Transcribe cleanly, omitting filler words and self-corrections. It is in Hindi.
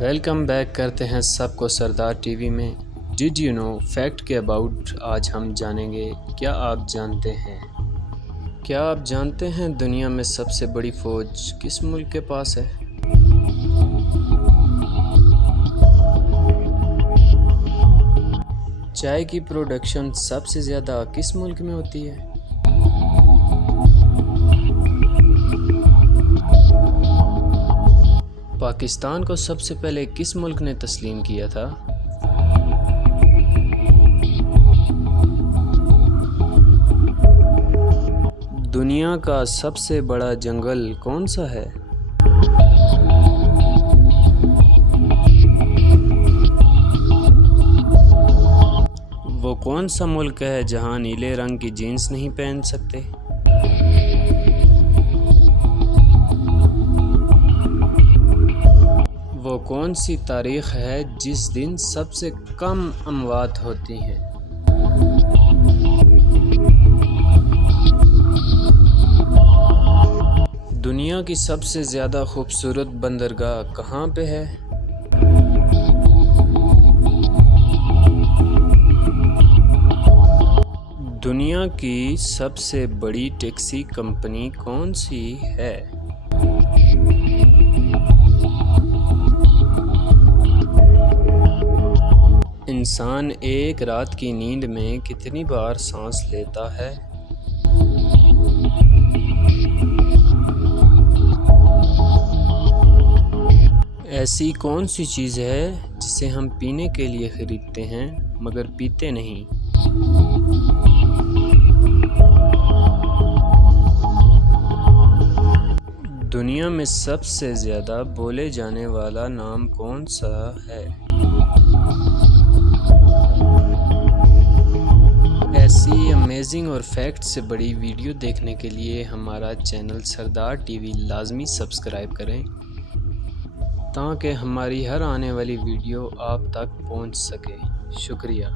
वेलकम बैक करते हैं सबको सरदार टीवी में। डिड यू नो फैक्ट के अबाउट आज हम जानेंगे। क्या आप जानते हैं दुनिया में सबसे बड़ी फ़ौज किस मुल्क के पास है? चाय की प्रोडक्शन सबसे ज़्यादा किस मुल्क में होती है? पाकिस्तान को सबसे पहले किस मुल्क ने तस्लीम किया था? दुनिया का सबसे बड़ा जंगल कौन सा है? वो कौन सा मुल्क है जहां नीले रंग की जीन्स नहीं पहन सकते? वो कौन सी तारीख है जिस दिन सबसे कम अमवात होती हैं? दुनिया की सबसे ज़्यादा खूबसूरत बंदरगाह कहाँ पे है? दुनिया की सबसे बड़ी टैक्सी कंपनी कौन सी है? इंसान एक रात की नींद में कितनी बार सांस लेता है? ऐसी कौन सी चीज़ है जिसे हम पीने के लिए खरीदते हैं मगर पीते नहीं? दुनिया में सबसे ज़्यादा बोले जाने वाला नाम कौन सा है? ऐसी अमेजिंग और फैक्ट से बड़ी वीडियो देखने के लिए हमारा चैनल सरदार टीवी लाजमी सब्सक्राइब करें ताकि हमारी हर आने वाली वीडियो आप तक पहुंच सके। शुक्रिया।